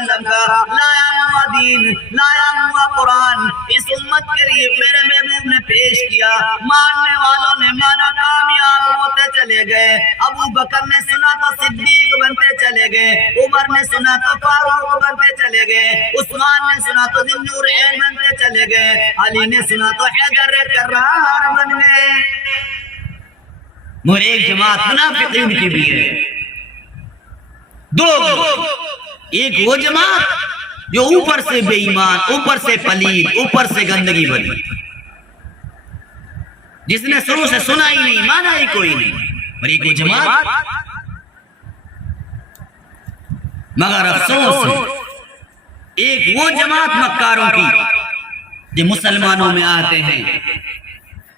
وسلم کا لایا ہوا دین، لایا ہوا قرآن اس امت کے لیے میرے محبوب نے پیش کیا۔ ماننے والوں نے مانا، کامیاب ہوتے چلے گئے۔ ابو بکر نے سنا تو صدیق بنتے چلے گئے، عمر نے سنا تو فاروق بنتے چلے گئے، عثمان نے سنا تو ذی النورین بنتے چلے گئے، علی نے سنا تو حیدر کرار بن گئے۔ مگر ایک جماعت منافقین کی بھی ہے، دو، ایک وہ جماعت جو اوپر سے بے ایمان، اوپر سے پلید، اوپر سے گندگی بھری، جس نے شروع سے سنا ہی نہیں، مانا ہی کوئی نہیں، اور ایک وہ جماعت، مگر افسوس ایک وہ جماعت مکاروں کی جو مسلمانوں میں آتے ہیں،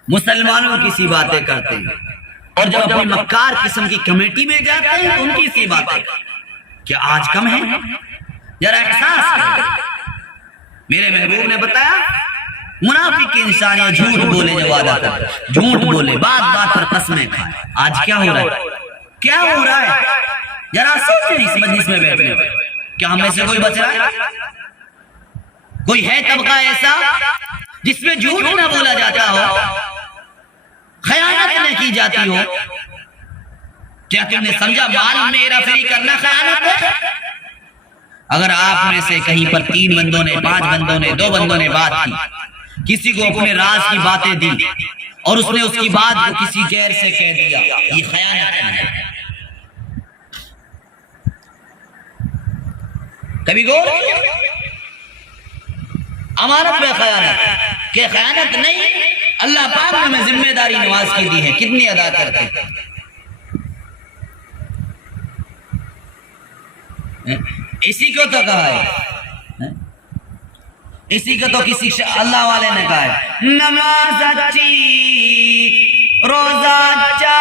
مسلمانوں کی سی باتیں کرتے ہیں، اور جب اپنی مکار قسم کی کمیٹی میں جاتے ہیں ان کی سی باتیں کرتے ہیں۔ کیا آج کم ہے؟ ذرا احساس کریں۔ میرے محبوب نے بتایا منافق کی انسان ہے، جھوٹ بولے جو وعدہ کرے، جھوٹ بولے، بات بات پر قسمیں کھائے۔ آج کیا ہو رہا ہے؟ کیا ہو رہا ہے؟ ذرا سوچیں اس مجلس میں بیٹھے ہوئے، کیا ہم میں سے کوئی بچ رہا ہے؟ کوئی ہے طبقہ ایسا جس میں جھوٹ نہ بولا جاتا ہو، خیانت نہ کی جاتی ہو؟ کیا تم نے سمجھا مال میرا فری کرنا خیانت ہے؟ اگر آپ میں سے کہیں پر 3 بندوں نے، 5 بندوں نے، 2 بندوں نے بات کی، کسی کو اپنے راز کی باتیں دی اور اس نے اس کی بات کو کسی غیر سے کہہ دیا، یہ خیانت ہے۔ کبھی غور امانت میں خیانت کہ خیانت نہیں، اللہ پاک نے ہمیں ذمہ داری نواز کی دی ہے، کتنی ادا کرتے ہیں؟ اسی کو تو کہا ہے، اسی کو تو کسی اللہ والے نے کہا ہے، نماز اچھی، روزہ اچھا،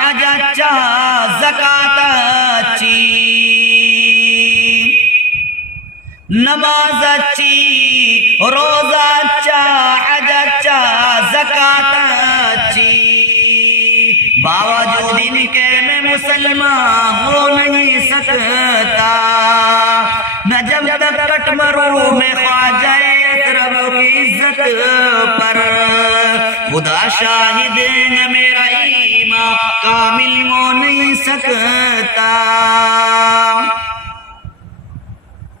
حج اچھا، زکوٰۃ اچھی، نماز اچھی، روزہ اچھا، حج اچھا، زکوٰۃ اچھی، باوجود ان کے میں مسلمان ہو نہیں سکتا، نہ جب تک کٹ مروں میں خواجہ اطرب کی عزت پر، خدا شاہد ہے میرا ایمان کامل ہو نہیں سکتا۔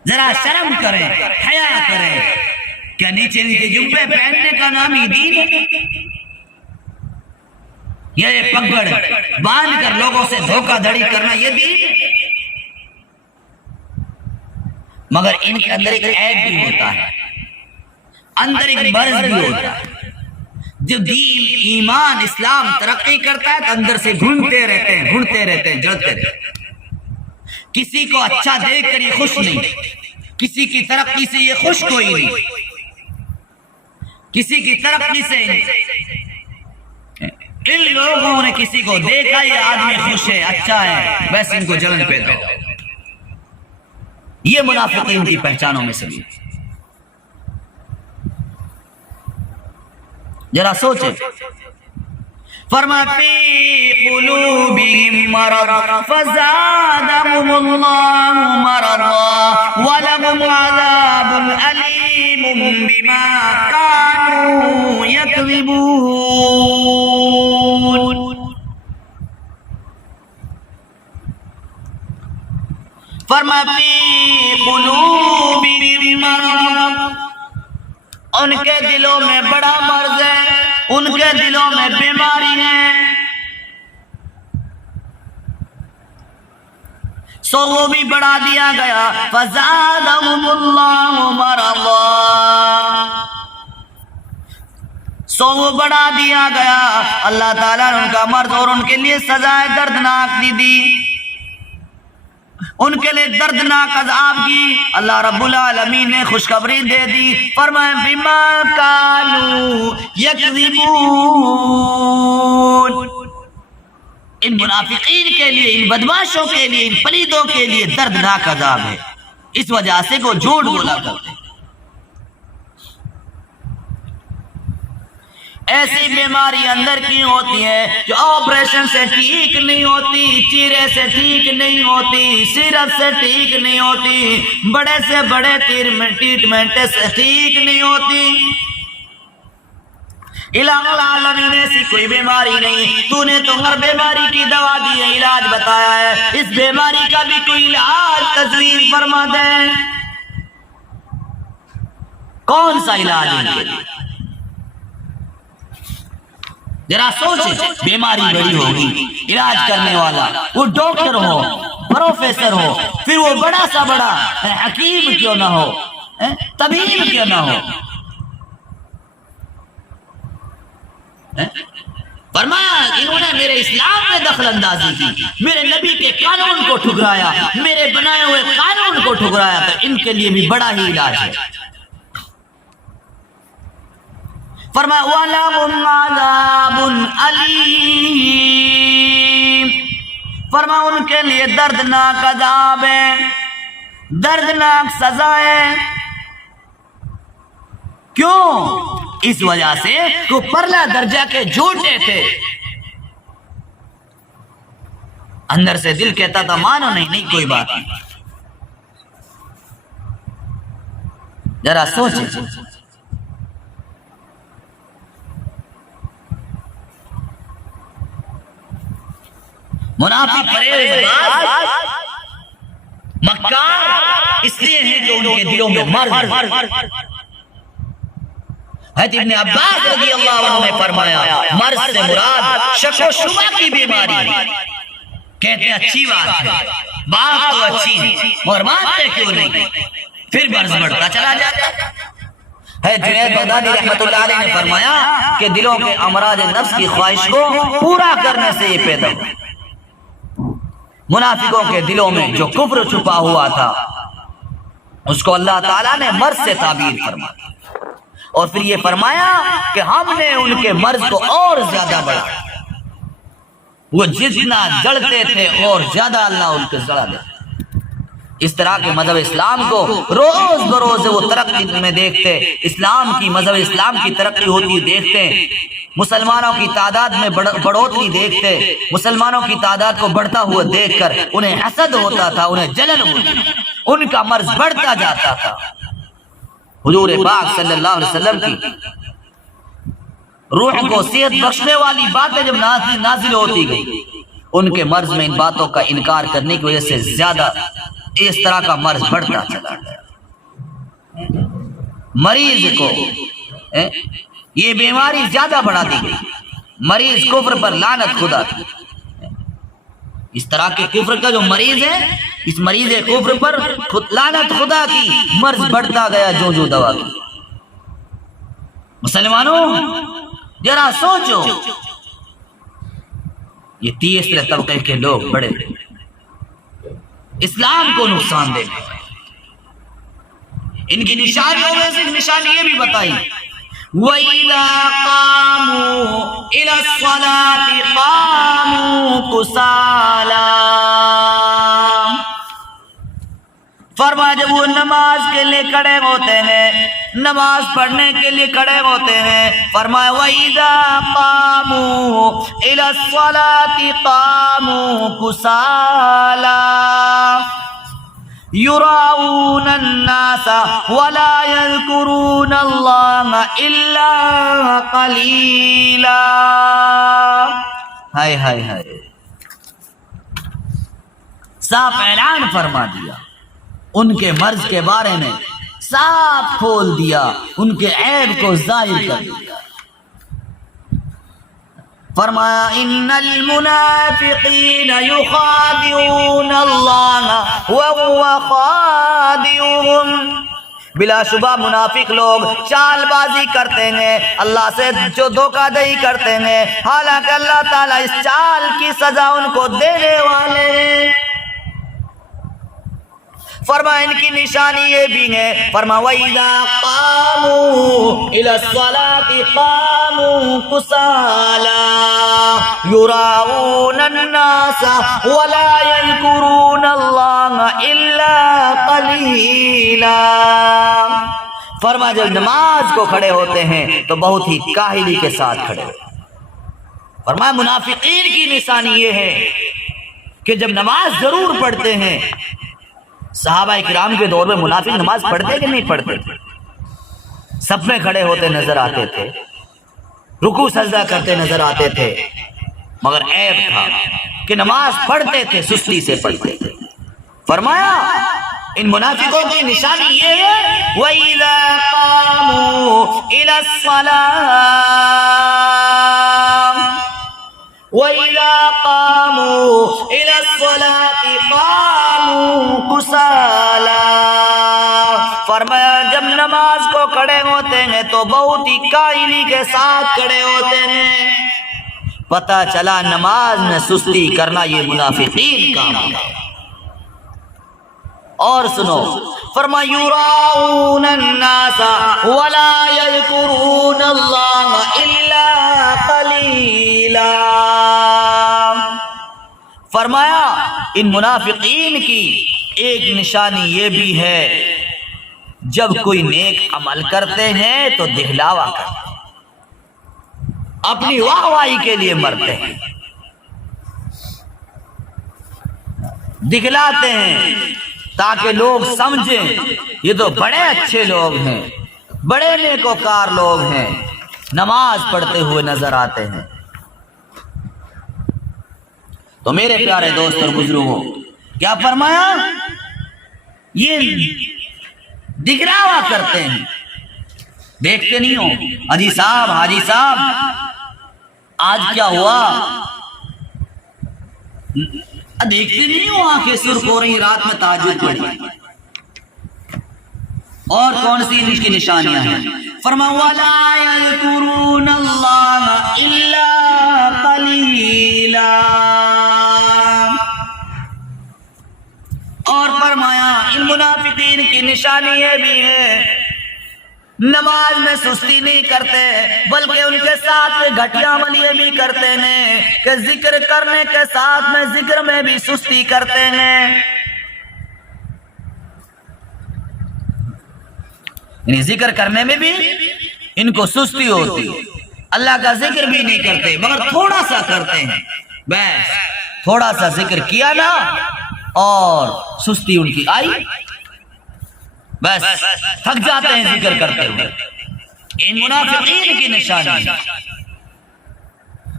ذرا شرم کریں، حیا کریں، کیا نیچے نیچے جبے پہننے کا نام ہی دین ہے؟ یہ پگڑ باندھ کر لوگوں سے دھوکہ دھڑی کرنا یہ دین ہے؟ مگر ان کے اندر ایک عیب بھی ہوتا ہے، اندر ایک مرض بھی ہوتا ہے۔ جو دین، ایمان، اسلام ترقی کرتا ہے تو اندر سے ڈھونڈتے رہتے ہیں، جڑتے رہتے ہیں۔ کسی کو اچھا دیکھ کر یہ خوش نہیں، کسی کی ترقی سے یہ خوش کوئی نہیں، کسی کی ترقی سے ان لوگوں نے کسی کو دیکھا یہ آدمی خوش ہے، اچھا ہے، بس ان کو جلن پیدا ہو۔ یہ منافقین کی پہچانوں میں سے بھی۔ ذرا سوچیں، فرما فی قلوبہم مرض فزادہم اللہ مرضا ولہم عذاب علیم بما کانوا یکذبون۔ فرما فی قلوبہم مرض، ان کے دلوں میں بڑا مرض ہے، ان کے دلوں میں بیماری ہے، سو وہ بھی بڑھا دیا گیا، فزادہم اللہ مرضا، سو وہ بڑھا دیا گیا، اللہ تعالیٰ نے ان کا مرض اور ان کے لیے سزائے دردناک دی، ان کے لیے دردناک عذاب کی اللہ رب العالمین نے خوشخبری دے دی۔ فرمائے بما کانوا یکذبون، ان منافقین کے لیے، ان بدماشوں کے لیے، ان پلیدوں کے لیے دردناک عذاب ہے، اس وجہ سے وہ جھوٹ بولا کرتے۔ ایسی بیماری اندر کی ہوتی ہے جو آپریشن سے ٹھیک نہیں ہوتی، چیرے سے ٹھیک نہیں ہوتی، سیرپ سے ٹھیک نہیں ہوتی، بڑے سے بڑے ٹریٹمنٹ سے ٹھیک نہیں ہوتی۔ الہ العالمین ایسی کوئی بیماری نہیں، تو نے تو ہر بیماری کی دوا دی ہے، علاج بتایا ہے، اس بیماری کا بھی کوئی علاج تجویز فرما دے۔ کون سا علاج ہے؟ ذرا سوچیں، بیماری بڑی ہوگی، علاج کرنے والا وہ ڈاکٹر ہو، پروفیسر ہو، پھر وہ بڑا سا بڑا حکیم کیوں نہ ہو، طبیب کیوں نہ ہو، فرمایا انہوں نے میرے اسلام میں دخل اندازی کی، میرے نبی کے قانون کو ٹھکرایا، میرے بنائے ہوئے قانون کو ٹھکرایا، تو ان کے لیے بھی بڑا ہی علاج ہے۔ فرمایا وَلَهُمْ عَذَابٌ أَلِيمٌ، فرمایا ان کے لیے دردناک عذاب ہے، دردناک سزا ہے۔ کیوں؟ اس وجہ سے کہ وہ پرلا درجہ کے جھوٹے تھے، اندر سے دل کہتا تھا مانو نہیں کوئی بات نہیں۔ ذرا سوچیں، منافق پرہیزگار مکار اس لیے ہیں کہ ان کے دلوں میں مرض۔ حضرت ابن عباس رضی اللہ عنہ نے فرمایا مرض سے مراد شک و شبہ کی بیماری ہے۔ کہتے ہیں اچھی بات ہے، بات تو اچھی ہے، اور مانتے کیوں نہیں؟ پھر مرض بڑھتا چلا جاتا ہے۔ جنید بغدادی رحمت اللہ علیہ نے فرمایا کہ دلوں کے امراض نفس کی خواہش کو پورا کرنے سے یہ پیدا ہوا۔ منافقوں کے دلوں میں جو کفر چھپا ہوا تھا اس کو اللہ تعالیٰ نے مرض سے تعبیر فرمایا، اور پھر یہ فرمایا کہ ہم نے ان کے مرض کو اور زیادہ بڑھایا، وہ جتنا جڑتے تھے اور زیادہ اللہ ان کے جڑا دیتا۔ اس طرح کے مذہب اسلام کو روز بروز وہ ترقی میں دیکھتے، اسلام کی مذہب اسلام کی ترقی ہوتی دیکھتے، مسلمانوں کی تعداد میں بڑھوتری دیکھتے، مسلمانوں کی تعداد کو بڑھتا ہوا دیکھ کر انہیں حسد ہوتا تھا، انہیں جلن ہوتی، ان کا مرض بڑھتا جاتا تھا۔ حضور پاک صلی اللہ علیہ وسلم کی روح کو صحت بخشنے والی باتیں جب نازل ہوتی گئی، ان کے مرض میں ان باتوں کا انکار کرنے کی وجہ سے زیادہ اس طرح کا مرض بڑھتا چلا گیا۔ مریض کو یہ بیماری زیادہ بڑھا دی گئی، مریض کفر پر لعنت خدا کی۔ اس طرح کے کفر کا جو مریض ہے، اس مریض کفر پر لعنت خدا کی، مرض بڑھتا گیا جو دوا کی۔ مسلمانوں ذرا سوچو، یہ تیسرے طبقے کے لوگ بڑے اسلام کو نقصان دے، ان کی نشانیوں میں سے نشانی یہ بھی بتائی وَإِذَا قَامُوا إِلَى الصَّلَاةِ قَامُوا كُسَالَىٰ، فرمایا جب وہ نماز کے لیے کھڑے ہوتے ہیں، نماز پڑھنے کے لیے کھڑے ہوتے ہیں، فرمایا وَإِذَا قَامُوا إِلَى الصَّلَاةِ قَامُوا كُسَالَىٰ يُرَاؤُونَ النَّاسَ وَلَا يَذْكُرُونَ اللَّهَ إِلَّا قَلِيلًا۔ ہائے ہائے ہائے، صاف اعلان فرما دیا، ان کے مرض کے بارے میں صاف کھول دیا، ان کے عیب کو ظاہر کر دیا۔ فرمایا ان المنافقین یخادعون اللہ وهو خادعهم، بلا شبہ منافق لوگ چال بازی کرتے ہیں، اللہ سے جو دھوکہ دہی کرتے ہیں، حالانکہ اللہ تعالیٰ اس چال کی سزا ان کو دینے والے ہیں۔ فرمایا ان کی نشانی یہ بھی ہے، فرمایا وَإِذَا قَامُوا إِلَى الصَّلَاةِ قَامُوا كُسَالَىٰ يُرَاؤُونَ النَّاسَ وَلَا يَذْكُرُونَ اللَّهَ إِلَّا قَلِيلًا۔ فرمایا جب نماز کو کھڑے ہوتے ہیں تو بہت ہی کاہلی کے ساتھ کھڑے ہوتے ہیں۔ فرمایا منافقین کی نشانی یہ ہے کہ جب نماز ضرور پڑھتے ہیں، صحابہ کرام کے دور میں منافق نماز پڑھتے کہ نہیں پڑھتے تھے؟ سب میں کھڑے ہوتے نظر آتے تھے، رکوع سجدہ کرتے نظر آتے تھے، مگر عیب تھا کہ نماز پڑھتے تھے سستی سے پڑھتے تھے۔ فرمایا ان منافقوں کی نشانی یہ ہے وَإِذَا قَامُوا إِلَى الصَّلَاةِ قَامُوا كُسَالَىٰ، فرمایا جب نماز کو کھڑے ہوتے ہیں تو بہت ہی کاہلی کے ساتھ کھڑے ہوتے ہیں۔ پتہ چلا نماز میں سستی کرنا یہ منافقین کا عمل ہے۔ اور سنو، فرمایا یراؤن الناس ولا یذکرون اللہ الا قلیلا، فرمایا ان منافقین کی ایک نشانی یہ بھی ہے جب کوئی نیک عمل کرتے ہیں تو دکھلاوا کرتے ہیں، اپنی واہ واہی کے لیے مرتے ہیں، دکھلاتے ہیں تاکہ لوگ سمجھیں یہ تو بڑے اچھے لوگ ہیں، بڑے نیکوکار لوگ ہیں، نماز پڑھتے ہوئے نظر آتے ہیں۔ تو میرے پیارے دوست اور بزرگوں، کیا فرمایا؟ یہ دکھلاوا کرتے ہیں، دیکھتے نہیں ہو حاجی صاحب آج کیا ہوا، دیکھتے نہیں ہو آنکھیں سرخ ہو رہی، رات میں تہجد پڑھی۔ اور کون سی ان کی نشانیاں ہیں؟ فرمایا وَلَا يَذْكُرُونَ اللَّهَ إِلَّا قَلِيلًا، اور فرمایا ان منافقین کی نشانی یہ بھی ہے نماز میں سستی نہیں کرتے، بلکہ ان کے ساتھ میں گھٹیا عمل یہ بھی کرتے ہیں کہ ذکر کرنے کے ساتھ میں ذکر میں بھی سستی کرتے ہیں، یعنی ذکر کرنے میں بھی ان کو سستی ہوتی، اللہ کا ذکر بھی نہیں کرتے مگر تھوڑا سا کرتے ہیں، بس تھوڑا سا ذکر کیا نا اور سستی ان کی آئی، بس تھک جاتے ہیں ذکر کرتے ہوئے۔ ان منافقین کی نشانی،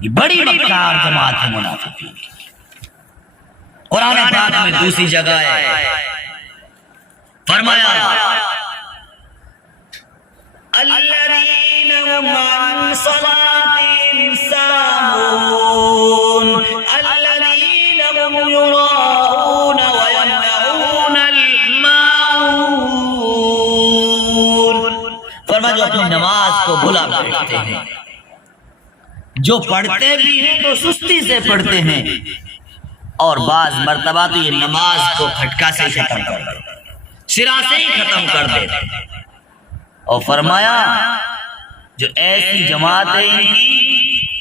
یہ بڑی مکار جماعت ہے منافقین۔ قرآن پاک میں دوسری جگہ ہے، فرمایا الذین هم عن صلاتهم ساہون الذین هم یراؤون ویمنعون فرمایا جو اپنی نماز کو بھلا بیٹھتے ہیں، جو پڑھتے بھی ہیں تو سستی سے پڑھتے ہیں، اور بعض مرتبہ تو یہ نماز کو کھٹکا سے ختم کر دیتے، سرا سے ہی ختم کر دیتے۔ اور فرمایا جو ایسی جماعت ہے ان کی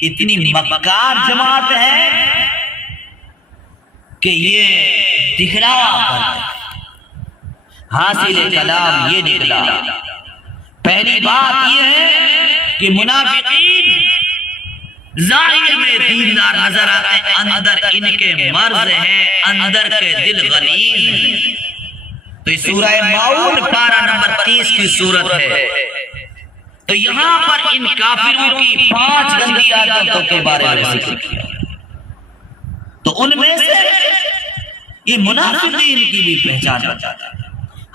اتنی مکار جماعت ہے کہ یہ دکھلاوا کرتے ہیں۔ حاصل کلام یہ نکلا، پہلی بات یہ ہے کہ منافقین ظاہر میں دیندار نظر آتے ہیں، اندر ان کے مرض ہے، اندر کے دل غلیظ ہیں۔ تو یہ سورہ ماؤن پارہ نمبر 30 کی صورت ہے۔ تو یہاں پر ان کافروں کی 5 گندی عادتوں کے بارے میں ذکر کیا، تو ان میں سے یہ منافقین کی بھی پہچان بتاتا ہے۔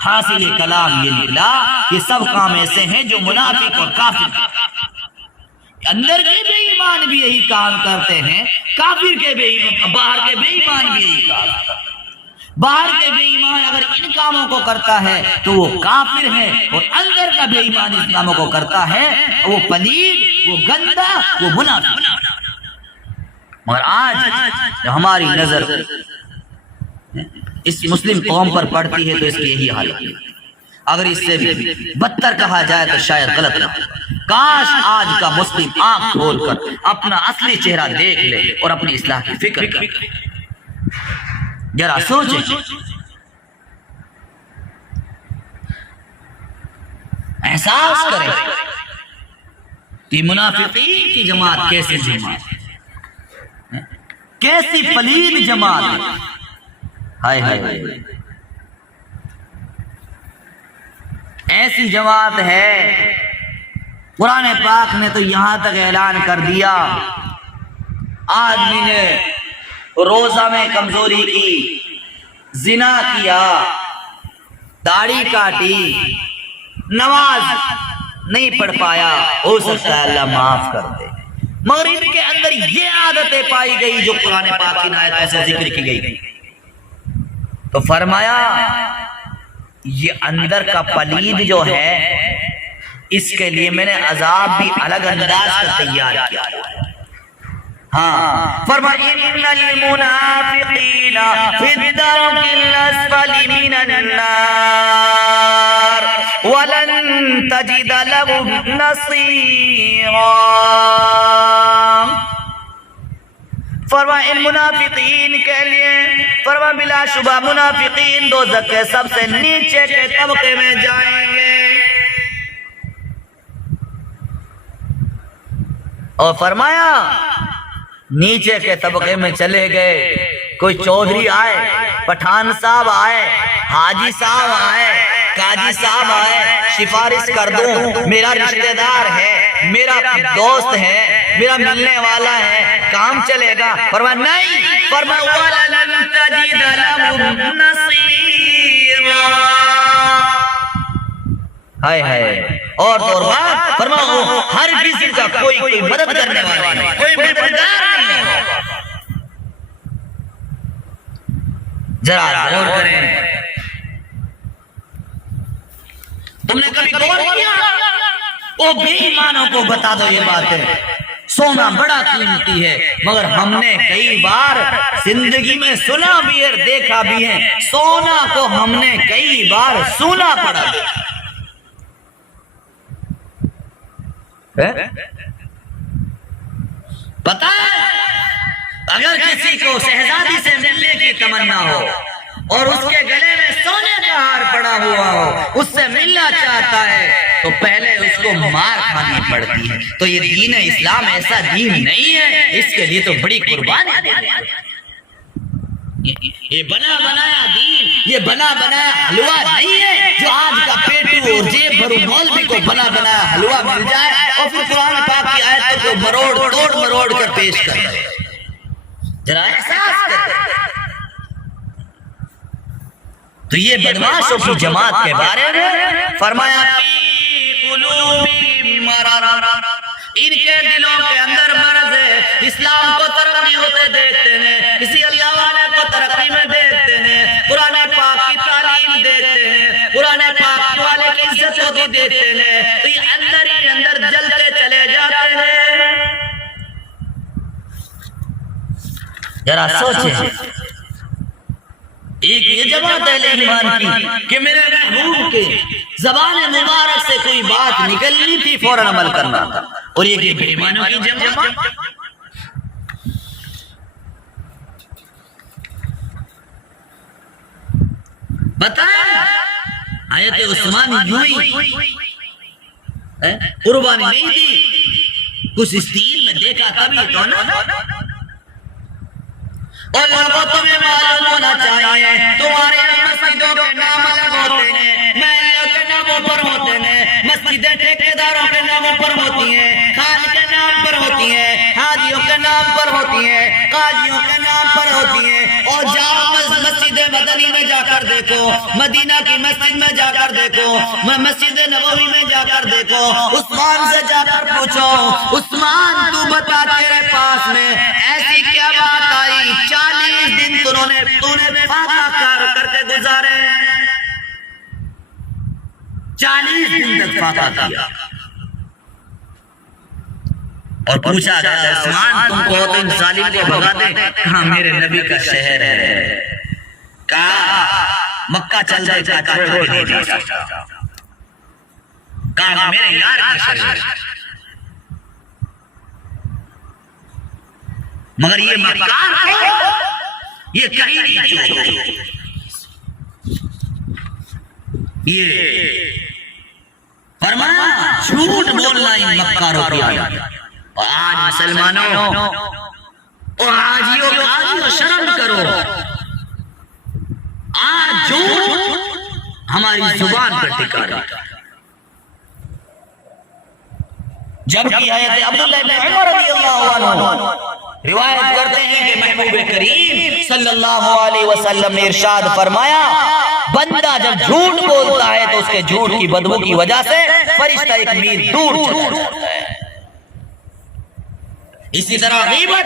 حاصل کلام یہ نکلا یہ سب کام ایسے ہیں جو منافق اور کافر کرتے ہیں، اندر کے بے ایمان بھی یہی کام کرتے ہیں، کافر کے بے ایمان، باہر کے بے ایمان بھی یہی کام کرتے ہیں۔ باہر کے بے ایمان اگر ان کاموں کو کرتا ہے تو وہ کافر ہے، اور اندر کا بے ایمان ان کاموں کو کرتا ہے وہ پلید، وہ گندا، وہ منافق۔ مگر آج جو ہماری نظر اس مسلم قوم پر پڑتی ہے تو اس کی یہی حالت ہے، اگر اس سے بھی بدتر کہا جائے تو شاید غلط نہ ہو۔ کاش آج کا مسلم آنکھ کھول کر اپنا اصلی چہرہ دیکھ لے اور اپنی اصلاح کی فکر کرے۔ ذرا سوچیں، احساس کریں کہ منافقین کی جماعت کیسی جماعت ہے، کیسی پلید جماعت ہے. ہائے ہائے، ایسی جماعت ہے. قرآن پاک نے تو یہاں تک اعلان کر دیا، آدمی نے روزہ میں کمزوری کی، زنا کیا، داڑھی کاٹی، نماز نہیں پڑھ پایا، ہو سکتا ہے اللہ معاف کر دے، مگر ان کے اندر یہ عادتیں پائی گئی جو قرآن پاک کی آیت میں سے ذکر کی گئی. تو فرمایا یہ اندر کا پلید جو ہے اس کے لیے میں نے عذاب بھی الگ انداز کا تیار کیا. ہاں فرمایا ان المنافقین فی الدرک الاسفل من النار ولن تجد لهم نصیرا. فرمایا ان منافقین کے لیے، فرمایا بلا شبہ منافقین دوزخ کے سب سے نیچے کے طبقے میں جائیں گے. اور فرمایا نیچے کے طبقے میں چلے گئے، کوئی چودھری آئے، پٹھان صاحب آئے، حاجی صاحب آئے، قاضی صاحب آئے، سفارش کر دوں، میرا رشتہ دار ہے، میرا دوست ہے، میرا ملنے والا ہے، کام چلے گا. فرمایا نہیں، فرمایا وَلَن تَجِدَ لَهُمْ نَصِيرًا. ہائے ہائے، اور تو اور بات فرمایا ہر کسی کا کوئی مدد کرنے والا نہیں، کوئی مددگار نہیں ہوگا. ذرا غور کریں، تم نے کبھی غور کیا؟ وہ بے ایمانوں کو بتا دو یہ باتیں، سونا بڑا قیمتی ہے، مگر ہم نے کئی بار زندگی میں سنا بھی ہے، دیکھا بھی ہے، سونا کو ہم نے کئی بار سونا پڑا. پتا ہے اگر کسی کو شہزادی سے ملنے کی تمنا ہو اور اس کے گلے میں سونے کا ہار پڑا ہوا ہو، اس سے ملنا چاہتا ہے تو پہلے اس کو مار کھانی پڑتی ہے. تو یہ دین اسلام ایسا دین نہیں ہے، اس کے لیے تو بڑی قربانی دینی ہے. یہ بنا بنایا دین، یہ بنا بنایا حلوہ نہیں ہے جو آج کا پیٹو اور جیب بھرو مولوی کو بنا بنایا حلوہ مل جائے اور پھر قرآن پاک کی آیتوں کو مروڑ کر پیش کر دے. ذرا احساس کر. تو یہ بدماشوں کی جماعت کے بارے میں فرمایا فی قلوبہم مرض، ان کے دلوں کے اندر مرض ہے. اسلام کو ترقی ہوتے دیکھتے ہیں، کسی اللہ والے کو ترقی میں دیکھتے ہیں، قرآن پاک کی تعلیم دیکھتے ہیں، قرآن پاک والے کی عزت ہوتی دیکھتے ہیں، تو یہ اندر ہی اندر جلتے چلے جاتے ہیں. ذرا سوچیں، ایک یہ جماعت اہل ایمان کی کہ میرے محبوب کے زبان مبارک سے کوئی بات نکلنی تھی فوراً عمل کرنا تھا، اور یہ کہ بے ایمانوں کی جماعت. بتائیں آیت عثمان یوں قربانی نہیں دی، کچھ اس دین میں دیکھا تبھی تو نا. اور لوگوں تمہیں معلوم ہونا چاہیے تمہارے مسجدوں کے نام الگ ہوتے ہیں، محلوں کے ناموں پر ہوتے ہیں، مسجدیں ٹھیکیداروں کے ناموں پر ہوتی ہیں، خان کے نام پر ہوتی ہیں، حاجیوں کے نام پر ہوتی ہیں، قاضیوں کے نام پر ہوتی ہیں. اور جاؤ مسجد مدنی میں جا کر دیکھو، مدینہ کی مسجد میں جا کر دیکھو، مسجد نبوی میں جا کر دیکھو، عثمان سے جا کر پوچھو عثمان تو بتا تیرے پاس میں ایسی کیا بات آئی 40 دن تو نے فاتح کر کے گزارے، 40 دن تک فاتح کیا. اور پوچھا گیا عثمان تم کو تو ان ظالم کو بھگا دے؟ کہاں میرے نبی کا شہر ہے، کہا مکہ چل دے کا چھوڑ کے نہیں جا سکتا، کہا میرے یار کا شہر ہے. مگر یہ مکار کو یہ کہیں نہیں چھوڑ، یہ فرمایا ان مکاروں کی عادت ہے۔ اور آج مسلمانوں اور آجیوں کاریوں شرم کرو، آج جھوٹ ہماری زبان پر ٹکا رہا۔ جبکہ حضرت عبداللہ بن عمر رضی اللہ عنہ روایت کرتے ہیں کہ محبوب کریم صلی اللہ علیہ وسلم نے ارشاد فرمایا، بندہ جب جھوٹ بولتا ہے تو اس کے جھوٹ کی بدبو کی وجہ سے فرشتہ ایک میل دور چلا جاتا ہے۔ اسی طرح غیبت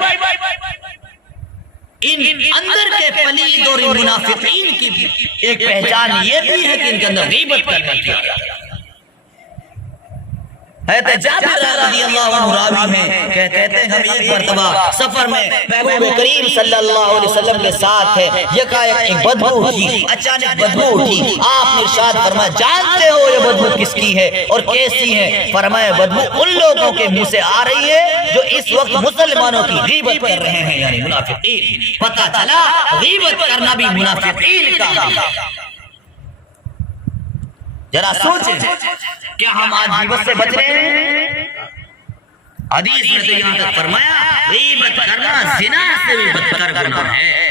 ان اندر کے پلید اور ان منافقین کی ایک پہچان یہ بھی ہے کہ ان کے اندر غیبت کرنے کی عادت ہے۔ حضرت جابر رضی اللہ عنہ راوی ہیں کہتے ہیں ہم ایک مرتبہ سفر میں محبوب کریم صلی اللہ علیہ وسلم کے ساتھ ہے، یکایک ایک بدبو اٹھی، اچانک بدبو اٹھی، آپ نے ارشاد فرمایا جانتے ہو یہ بدبو کس کی ہے اور کیسی ہے؟ فرمایا بدبو ان لوگوں کے منہ سے آ رہی ہے جو اس وقت مسلمانوں کی غیبت کر رہے ہیں، یعنی منافقین۔ پتہ چلا غیبت کرنا بھی منافقین کا ہے۔ ذرا سوچیں کیا ہم آج غیبت سے بچ رہے ہیں؟ حدیث میں تو یہاں تک فرمایا غیبت کرنا زنا سے بھی بدتر گناہ ہے۔